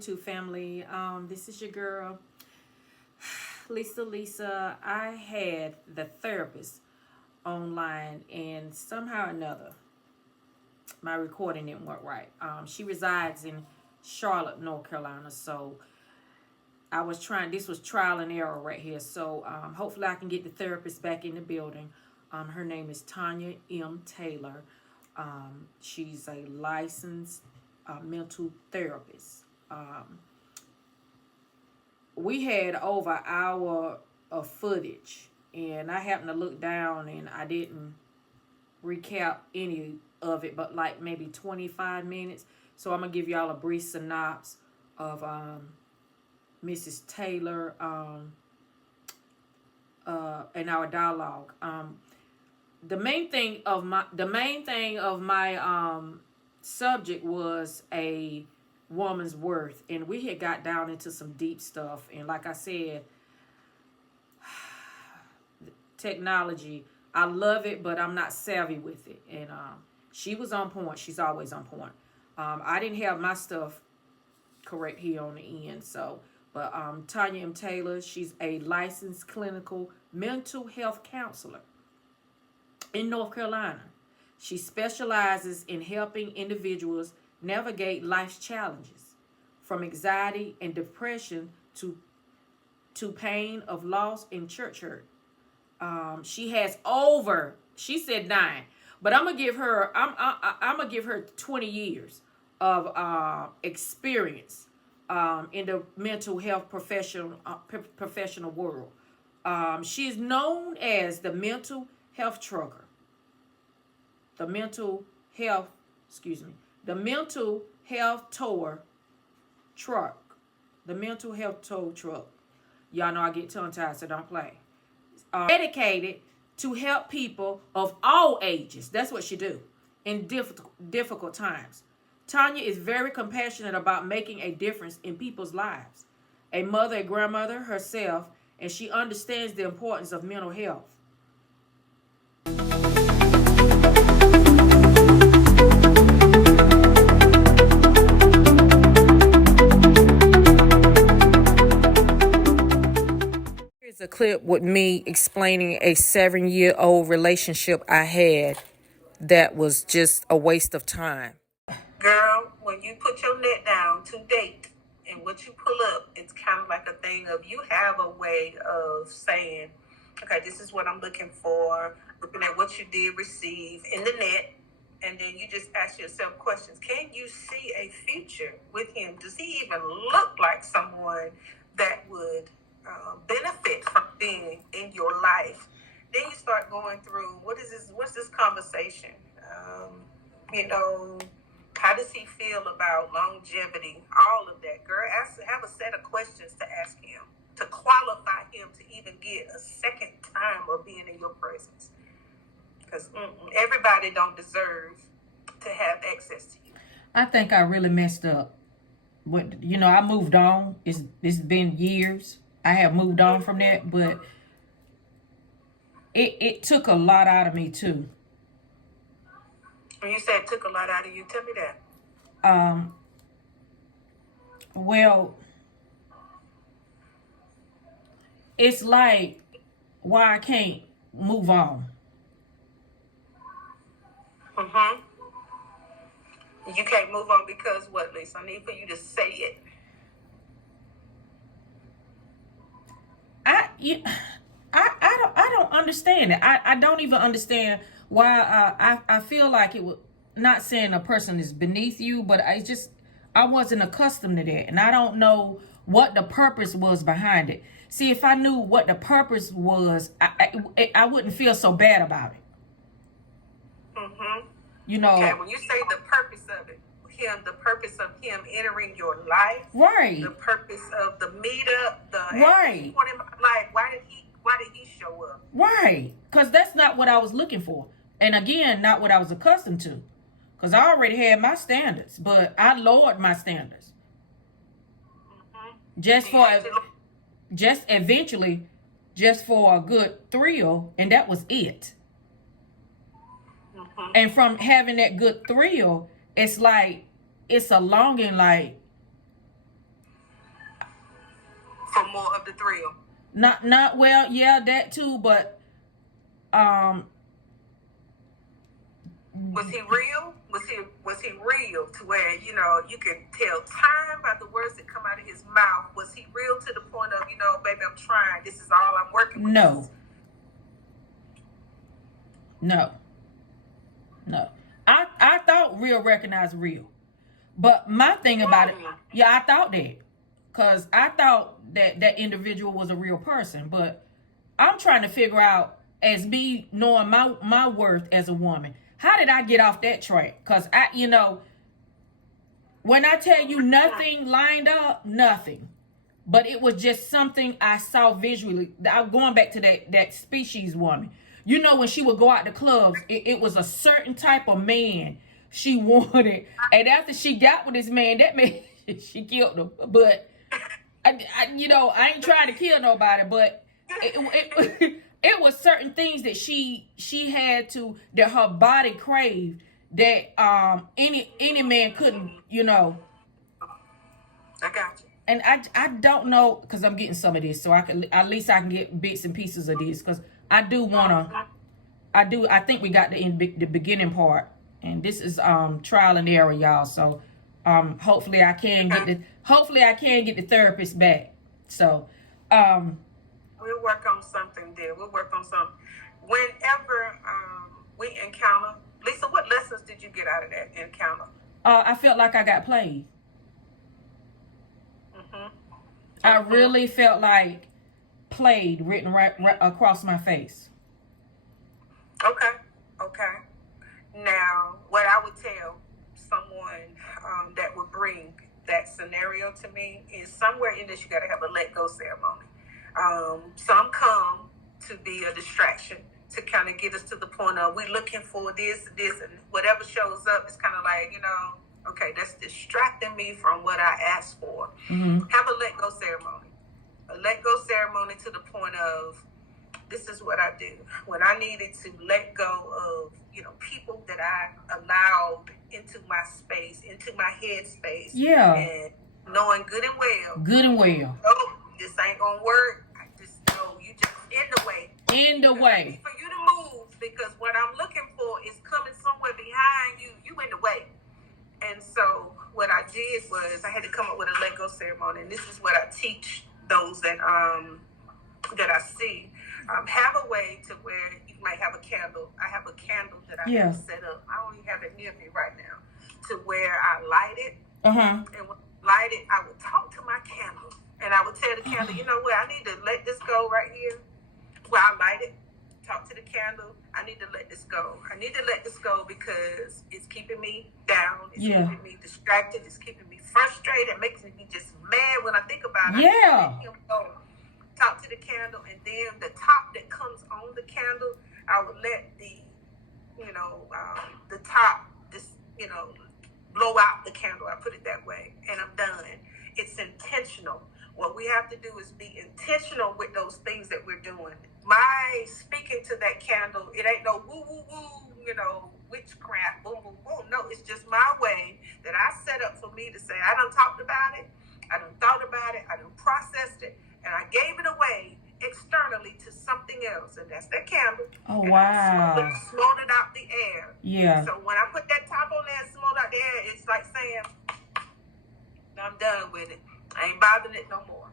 YouTube family. This is your girl, Lisa. I had the therapist online, and somehow or another, my recording didn't work right. She resides in Charlotte, North Carolina, so I was trying. This was trial and error right here. So hopefully, I can get the therapist back in the building. Her name is Tanya M. Taylor. She's a licensed mental therapist. We had over an hour of footage, and I happened to look down and I didn't recap any of it, but like maybe 25 minutes. So I'm gonna give y'all a brief synopsis of Mrs. Taylor and our dialogue. The main thing of my subject was a woman's worth, and we had got down into some deep stuff. And like I said, technology, I love it, but I'm not savvy with it. And she was on point. She's always on point. I didn't have my stuff correct here on the end. So, but Tanya M. Taylor, she's a licensed clinical mental health counselor in North Carolina. She specializes in helping individuals navigate life's challenges, from anxiety and depression to pain of loss and church hurt. She has over, she said 9, but I'm gonna give her 20 years of experience in the mental health professional world. She is known as the mental health trucker. The mental health tow truck. The mental health tow truck. Y'all know I get tongue-tied, so don't play. Dedicated to help people of all ages. That's what she do in difficult times. Tanya is very compassionate about making a difference in people's lives. A mother, a grandmother herself, and she understands the importance of mental health. A clip with me explaining a 7-year-old relationship I had that was just a waste of time. Girl, when you put your net down to date and what you pull up, it's kind of like a thing of you have a way of saying, okay, this is what I'm looking for, looking at what you did receive in the net, and then you just ask yourself questions. Can you see a future with him? Does he even look like someone that would benefit from being in your life? Then you start going through, what's this conversation? How does he feel about longevity? All of that. Girl, have a set of questions to ask him to qualify him to even get a second time of being in your presence. Because everybody don't deserve to have access to you. I think I really messed up. But, I moved on. It's been years. I have moved on from that, but it took a lot out of me too. When you said it took a lot out of you, tell me that. Well, it's like why I can't move on. You can't move on because what, Lisa? I need for you to say it. I don't understand it. I don't even understand why I feel like it would, not saying a person is beneath you, but I wasn't accustomed to that, and I don't know what the purpose was behind it. See, if I knew what the purpose was, I wouldn't feel so bad about it. Okay, when you say the purpose of it, the purpose of him entering your life, right? The purpose of the meetup, right? Point in my life. Why did he show up? Right, because that's not what I was looking for, and again, not what I was accustomed to. Because I already had my standards, but I lowered my standards. Just eventually, just for a good thrill, and that was it. And from having that good thrill, it's like, it's a longing like, For more of the thrill. Not well, yeah, that too, but was he real? Was he real to where, you know, you can tell time by the words that come out of his mouth? Was he real to the point of, you know, baby, I'm trying. This is all I'm working with. No. I thought real recognized real. But my thing about it, yeah, I thought that. Because I thought that individual was a real person. But I'm trying to figure out, as me knowing my worth as a woman, how did I get off that track? Because you know, when I tell you nothing lined up, nothing. But it was just something I saw visually. I'm going back to that Species woman. You know, when she would go out to clubs, it was a certain type of man she wanted. And after she got with this man, that man, she killed him. But, you know, I ain't trying to kill nobody, but it was certain things that she had to, that her body craved, that any man couldn't, you know. I got you. And I don't know, because I'm getting some of this, so I can get bits and pieces of this, because I think we got the beginning part, and this is trial and error, y'all. So hopefully I can get the therapist back. So we'll work on something there. We'll work on something. Whenever we encounter, Lisa, what lessons did you get out of that encounter? I felt like I got played. I really felt like played written right across my face. Okay. Now, what I would tell someone that would bring that scenario to me is, somewhere in this you got to have a let go ceremony. Some come to be a distraction, to kind of get us to the point of, we're looking for this, and whatever shows up is kind of like, you know, okay, that's distracting me from what I asked for. Mm-hmm. Have a let go ceremony. A let go ceremony to the point of, this is what I do. When I needed to let go of, you know, people that I allowed into my space, into my head space. Yeah. And knowing good and well. Oh, this ain't gonna work. I just know you just in the way. For you to move, because what I'm looking for is coming somewhere behind you. You in the way. And so what I did was, I had to come up with a let go ceremony, and this is what I teach those that I see. Have a way to where you might have a candle. I have a candle that I have set up. I don't even have it near me right now, to where I light it. And when I light it, I would talk to my candle, and I would tell the candle, you know what, I need to let this go right here. Well, I light it, talk to the candle. I need to let this go. I need to let this go because it's keeping me down. It's keeping me distracted. It's keeping me frustrated. It makes me just mad when I think about it. Yeah. Let him go. Talk to the candle, and then the top that comes on the candle, I would let the top, just, you know, blow out the candle. I put it that way, and I'm done. It's intentional. What we have to do is be intentional with those things that we're doing. My speaking to that candle, it ain't no woo woo woo, you know, witchcraft, boom boom boom. No, it's just my way that I set up for me to say, I done talked about it, I done thought about it, I done processed it, and I gave it away externally to something else, and that's that candle. Oh, and wow. I smote it out the air. Yeah. So when I put that top on there and smote out the air, it's like saying, I'm done with it. I ain't bothering it no more.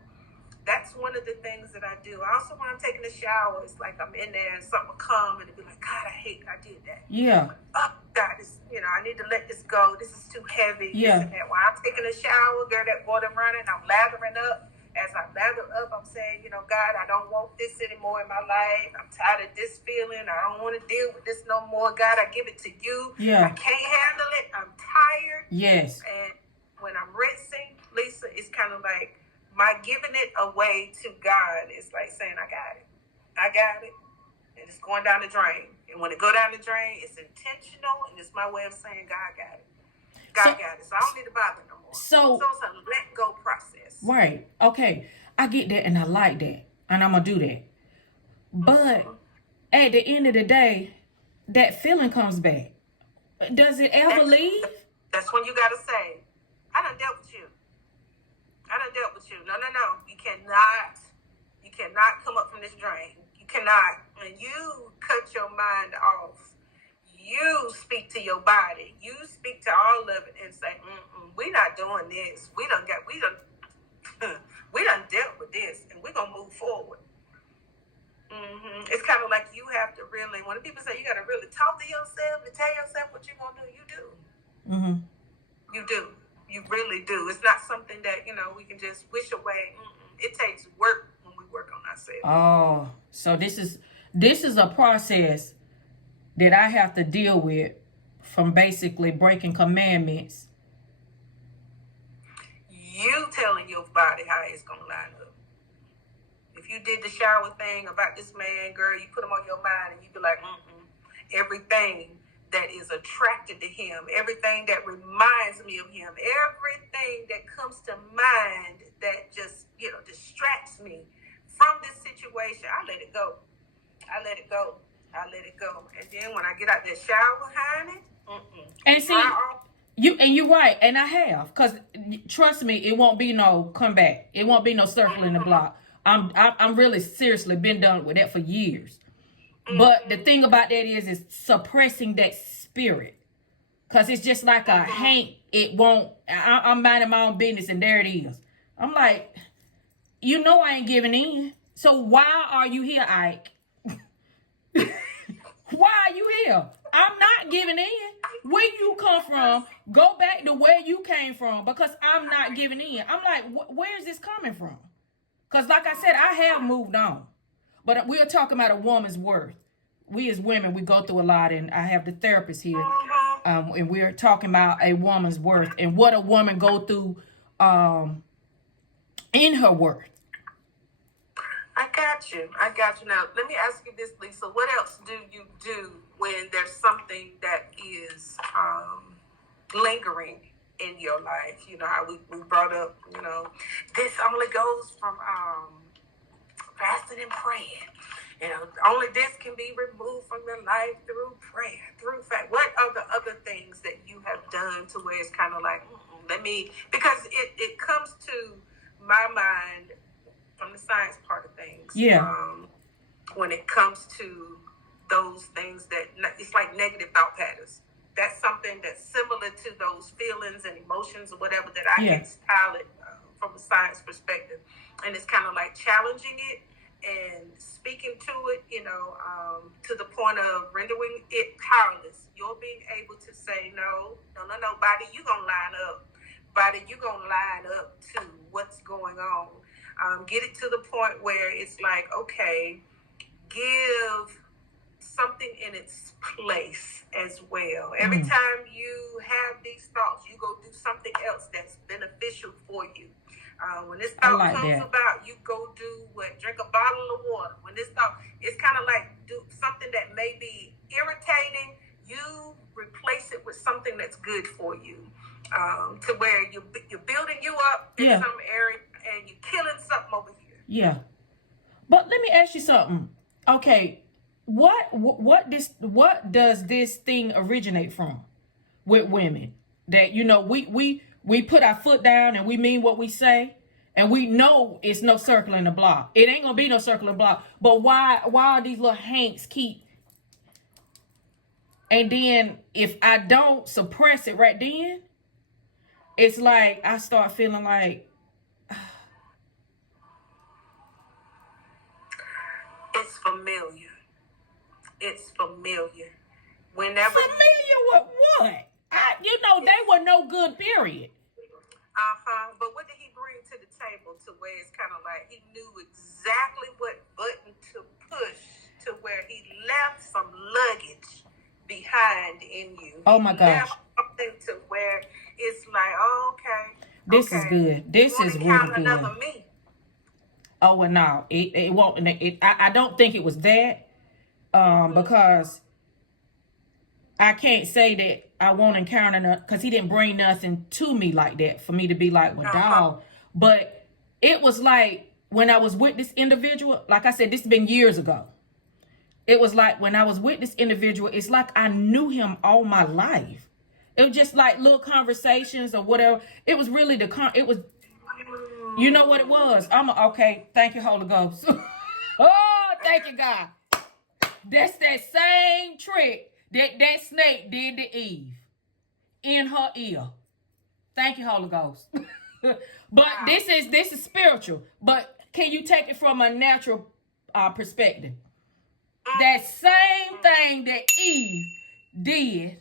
That's one of the things that I do. Also, when I'm taking a shower, it's like I'm in there and something will come and it'll be like, God, I did that. Yeah. Oh, God, I need to let this go. This is too heavy. Yeah. This and that. While I'm taking a shower, girl, that water running, I'm lathering up. As I lather up, I'm saying, God, I don't want this anymore in my life. I'm tired of this feeling. I don't want to deal with this no more. God, I give it to you. Yeah. I can't handle it. I'm tired. Yes. And when I'm rinsing, Lisa, it's kind of like, my giving it away to God is like saying, I got it, and it's going down the drain. And when it go down the drain, it's intentional, and it's my way of saying, God got it. God got it. So I don't need to bother no more. So it's a let go process. Right. Okay. I get that, and I like that, and I'm gonna do that. But at the end of the day, that feeling comes back. Does it ever leave? That's when you gotta say, I done dealt with you. no. You cannot come up from this drain. You cannot. When you cut your mind off, you speak to your body. You speak to all of it and say, we not doing this. We done dealt with this, and we're going to move forward. It's kind of like you have to really, when people say you got to really talk to yourself and tell yourself what you're going to do, you do. You do. You really do. It's not something that, we can just wish away. It takes work when we work on ourselves. Oh, so this is a process that I have to deal with from basically breaking commandments. You telling your body how it's going to line up. If you did the shower thing about this man, girl, you put him on your mind and you be like, everything that is attracted to him, everything that reminds me of him, everything that comes to mind that just, distracts me from this situation, I let it go. I let it go. And then when I get out that shower behind it, and see, you're right, and I have, because trust me, it won't be no comeback. It won't be no circling the block. I'm really seriously been done with that for years. But the thing about that is suppressing that spirit. Because it's just like a hank. It won't, I'm minding my own business and there it is. I'm like, I ain't giving in. So why are you here, Ike? Why are you here? I'm not giving in. Where you come from, go back to where you came from because I'm not giving in. I'm like, where is this coming from? Because like I said, I have moved on. But we're talking about a woman's worth. We as women, we go through a lot, and I have the therapist here. And we're talking about a woman's worth and what a woman go through in her worth. I got you. Now, let me ask you this, Lisa. What else do you do when there's something that is lingering in your life? You know how we brought up, this only goes from fasting and praying. Only this can be removed from your life through prayer, through fact. What are the other things that you have done to where it's kind of like, because it comes to my mind from the science part of things. Yeah. When it comes to those things that it's like negative thought patterns. That's something that's similar to those feelings and emotions or whatever that I can style it from a science perspective. And it's kind of like challenging it and speaking to it, to the point of rendering it powerless. You're being able to say, no, body, you gonna line up. Body, you gonna line up to what's going on. Get it to the point where it's like, okay, give something in its place as well. Every time you have these thoughts, you go do something else that's beneficial for you. When this thought comes about, you go do what? Drink a bottle of water. When this thought, it's kind of like do something that may be irritating. You replace it with something that's good for you, to where you're building you up in some area and you're killing something over here. Yeah. But let me ask you something. Okay, what does this thing originate from with women? That we put our foot down and we mean what we say, and we know it's no circling the block. It ain't gonna be no circling the block. But why are these little hanks keep? And then if I don't suppress it right then, it's like I start feeling like it's familiar. It's familiar. Whenever familiar with what? They were no good, period. But what did he bring to the table to where it's kind of like he knew exactly what button to push to where he left some luggage behind in you. Oh my gosh. Something to where it's like, oh, okay. This is good. This is really good. Another me. Oh, well, no. It won't. I don't think it was that. Because I can't say that I won't encounter nothing, because he didn't bring nothing to me like that for me to be like, well, dog. But it was like when I was with this individual, like I said, this has been years ago. It was like when I was with this individual, it's like I knew him all my life. It was just like little conversations or whatever. It was really You know what it was? Okay. Thank you, Holy Ghost. Oh, thank you, God. That's that same trick that snake did to Eve in her ear. Thank you, Holy Ghost. But this is spiritual. But can you take it from a natural perspective? That same thing that Eve did,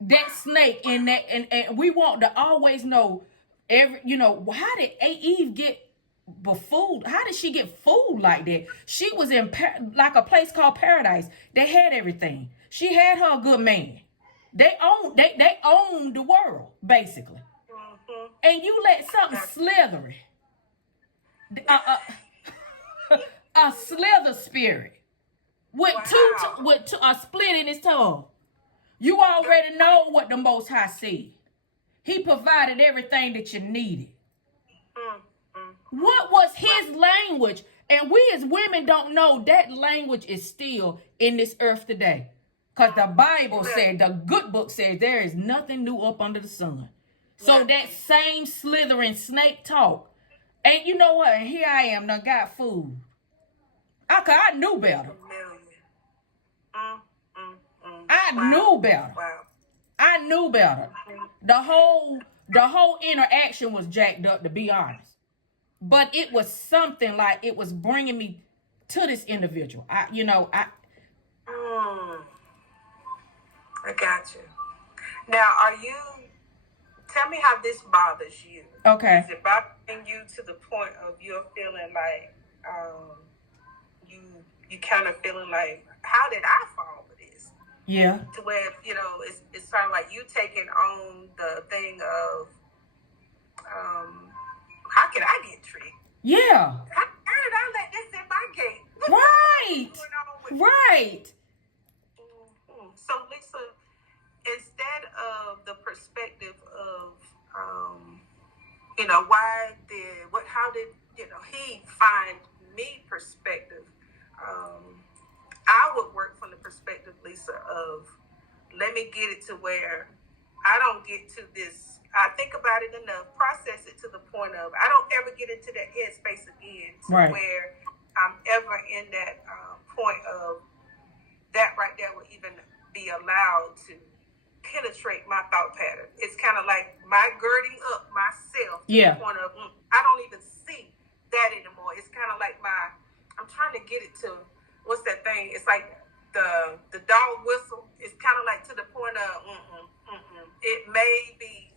that snake in that, and we want to always know how did Eve get befooled? How did she get fooled like that? She was in like a place called paradise. They had everything. She had her a good man. They owned the world basically. And you let something slithery, a slither spirit with a split in his tongue. You already know what the Most High said. He provided everything that you needed. What was his language? And we as women don't know that language is still in this earth today. Because the Bible said, the good book says, there is nothing new up under the sun. So that same slithering snake talk. And you know what? And here I am, done got food. I knew better. I knew better. I knew better. The whole interaction was jacked up, to be honest. But it was something like it was bringing me to this individual. I got you. Now, tell me how this bothers you. Okay. Is it bothering you to the point of you're feeling like, you kind of feeling like, how did I fall for this? Yeah. To where, it's sort of like you taking on the thing of, how can I get tricked? Yeah. How did I let this in my gate? Right. So, Lisa, instead of the perspective of, how did, he find me perspective, I would work from the perspective, Lisa, of let me get it to where I don't get to this. I think about it enough, process it to the point of I don't ever get into that headspace again to where I'm ever in that point of that right there would even be allowed to penetrate my thought pattern. It's kind of like my girding up myself to the point of I don't even see that anymore. It's kind of like I'm trying to get it to, what's that thing? It's like the dog whistle. It's kind of like to the point of it may be.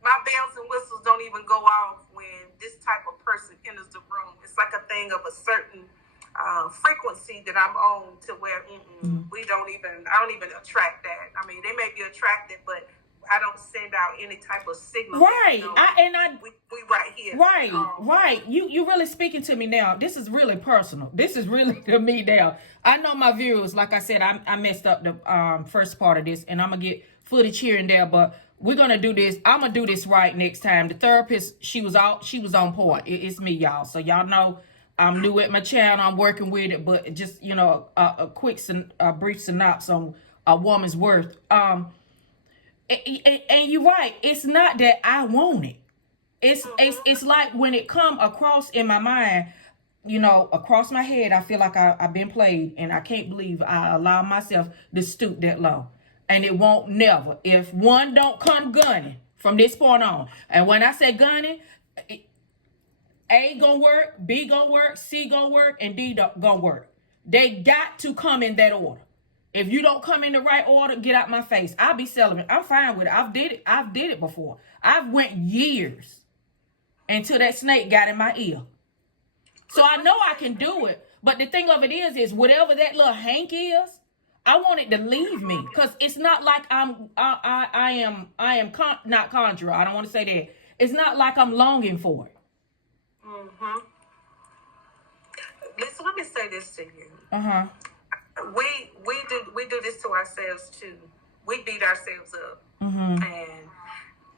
My bells and whistles don't even go off when this type of person enters the room. It's like a thing of a certain frequency that I'm on to where I don't even attract that. I mean, they may be attracted, but I don't send out any type of signal. Right. We right here. Right. You really speaking to me now. This is really personal. This is really to me now. I know my viewers, like I said, I messed up the first part of this, and I'm gonna get footage here and there, but we're gonna do this. I'm gonna do this right next time. The therapist, she was on point. It's me, y'all. So y'all know I'm new at my channel. I'm working with it, but just a quick, brief synopsis on a woman's worth. And you're right. It's not that I want it. It's like when it come across in my mind, across my head, I feel like I've been played, and I can't believe I allow myself to stoop that low. And it won't never. If one don't come gunning from this point on, and when I say gunning, A gonna work, B gonna work, C gonna work, and D gonna work. They got to come in that order. If you don't come in the right order, get out my face. I'll be celibate. I'm fine with it. I've did it before. I've went years until that snake got in my ear. So I know I can do it. But the thing of it is whatever that little hank is, I want it to leave me, because it's not like I am not conjurer. I don't want to say that. It's not like I'm longing for it. Listen, let me say this to you. We do this to ourselves too. We beat ourselves up, and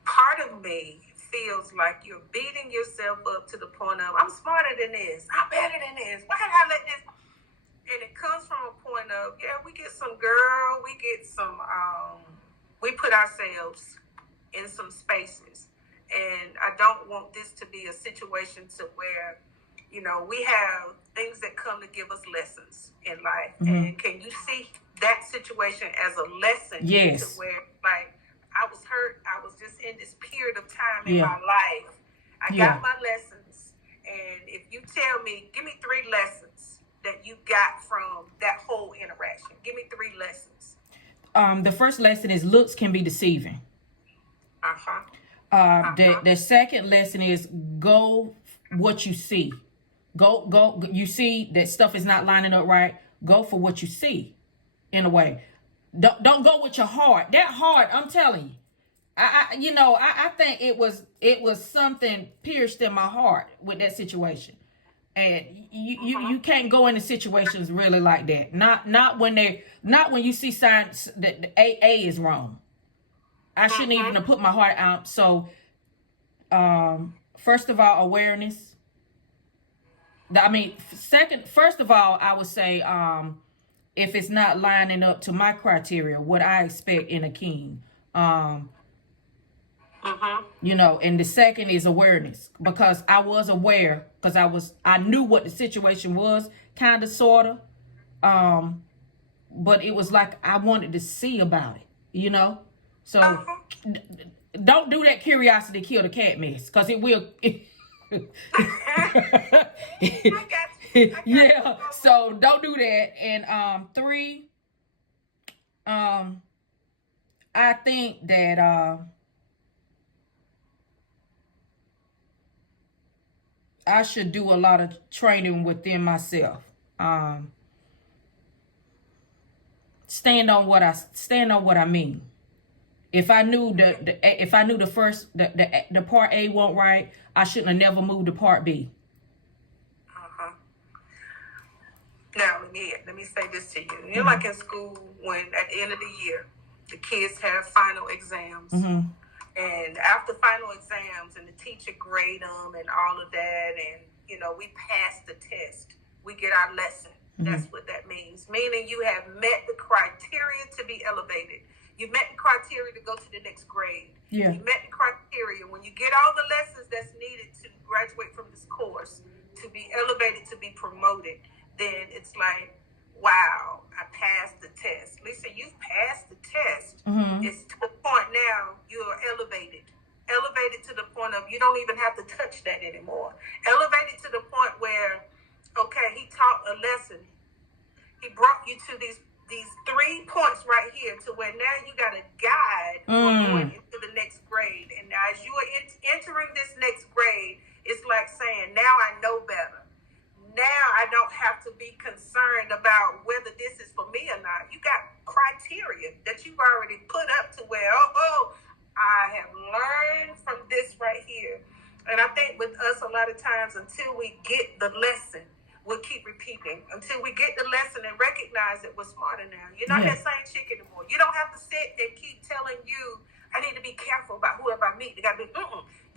part of me feels like you're beating yourself up to the point of I'm smarter than this. I'm better than this. Why did I let this? And it comes from a point of we get some we put ourselves in some spaces. And I don't want this to be a situation to where, we have things that come to give us lessons in life. And can you see that situation as a lesson? Yes. To where, like, I was hurt. I was just in this period of time in my life. I got my lessons. And if you tell me, give me 3 lessons that you got from that whole interaction. Give me 3 lessons. The first lesson is looks can be deceiving. The second lesson is go what you see. Go. You see that stuff is not lining up right. Go for what you see, in a way. Don't go with your heart. That heart, I'm telling you. I think it was something pierced in my heart with that situation. And you can't go into situations really like that. Not when you see signs that the AA is wrong. I shouldn't even have put my heart out. So, first of all, awareness. First of all, I would say, if it's not lining up to my criteria, what I expect in a king, and the second is awareness, because I was aware, because I knew what the situation was, kind of, sort of, but it was like I wanted to see about it, so don't do that curiosity kill the cat mess, because it will. Yeah, so don't do that. And 3, I think that I should do a lot of training within myself. Stand on what I mean. If I knew the first the part A won't right, I shouldn't have never moved to part B. Now let me say this to you. Like in school, when at the end of the year, the kids have final exams, and after final exams, and the teacher grade them and all of that, and we pass the test, we get our lesson. That's what that means. Meaning you have met the criteria to be elevated. You've met the criteria to go to the next grade. Yeah. You met the criteria. When you get all the lessons that's needed to graduate from this course, to be elevated, to be promoted, then it's like, wow, I passed the test. Lisa, you've passed the test. It's to the point now you are elevated. Elevated to the point of you don't even have to touch that anymore. Elevated to the point where, okay, he taught a lesson. He brought you to these 3 points right here, to where now you got a guide for going into the next grade. And now as you are entering this next grade, it's like saying, now I know better. Now I don't have to be concerned about whether this is for me or not. You got criteria that you've already put up to where, I have learned from this right here. And I think with us, a lot of times, until we get the lesson, we'll keep repeating. Until we get the lesson and recognize that we're smarter now. You're not that same chick anymore. You don't have to sit and keep telling you, I need to be careful about whoever I meet. They got to be,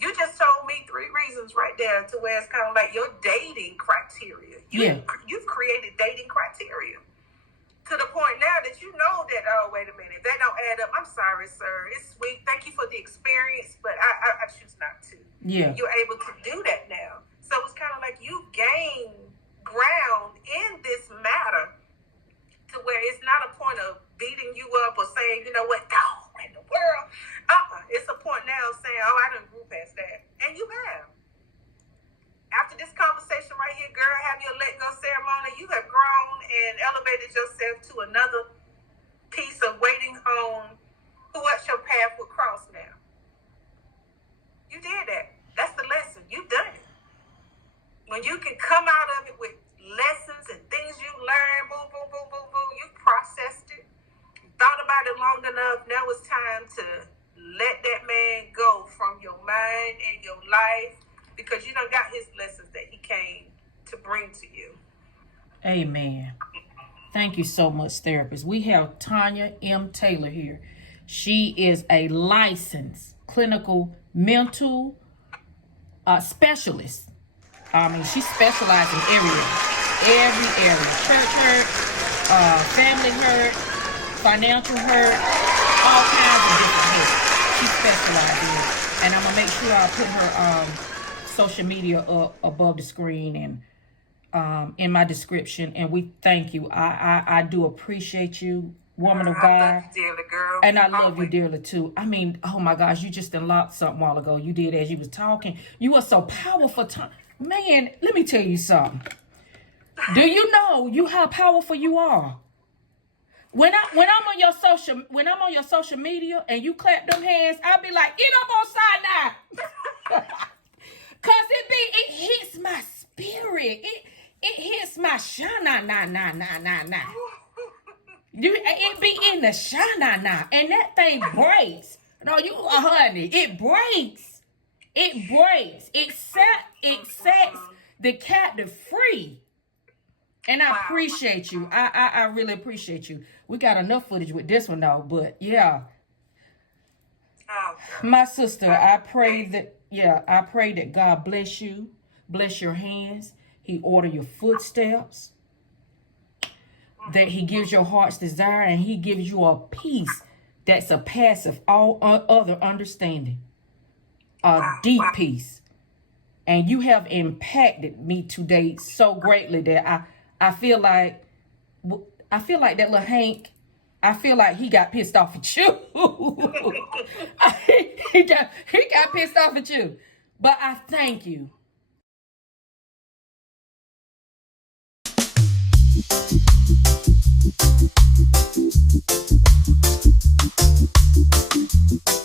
You just told me 3 reasons right there to where it's kind of like your dating criteria. You've created dating criteria to the point now that you know that, oh, wait a minute, if that don't add up, I'm sorry, sir. It's sweet. Thank you for the experience, but I choose not to. Yeah. You're able to do that now. So it's kind of like you gain ground in this matter to where it's not a point of beating you up or saying, you know what, no, in the world. It's a point now of saying, oh, I done grew past that. And you have. After this conversation right here, girl, have your let go ceremony, you have grown and elevated yourself to another piece of waiting on who else your path will cross now. You did that. That's the lesson. You've done it. When you can come out of it with lessons and things you learned, boom, boom, boom, boom, boom, you processed it, thought about it long enough, now it's time to let that man go from your mind and your life, because you done got his lessons that he came to bring to you. Amen. Thank you so much, therapist. We have Tanya M. Taylor here. She is a licensed clinical mental specialist. She specializes in every area. Church hurt, family hurt, financial hurt, all kinds of different hurt. She specializes in it. And I'm gonna make sure I put her social media up above the screen and in my description. And we thank you. I do appreciate you, woman of God. I love you dearly, girl. And I love you dearly too. I mean, oh my gosh, you just unlocked something a while ago. You did as you was talking. You were so powerful. Man, let me tell you something. Do you know how powerful you are? When I'm on your social media and you clap them hands, I'll be like, get up on side now. Cause it hits my spirit. It hits my shana na. It be in the shana, and that thing breaks. No, you honey, it breaks. It breaks. It sets the captive free. And I appreciate you. I really appreciate you. We got enough footage with this one though, but yeah. My sister, I pray that God bless you, bless your hands. He order your footsteps. That he gives your heart's desire, and he gives you a peace that surpasses all other understanding. A deep peace. And you have impacted me today so greatly that I feel like that little Hank, I feel like he got pissed off at you. he got pissed off at you. But I thank you. Thank you.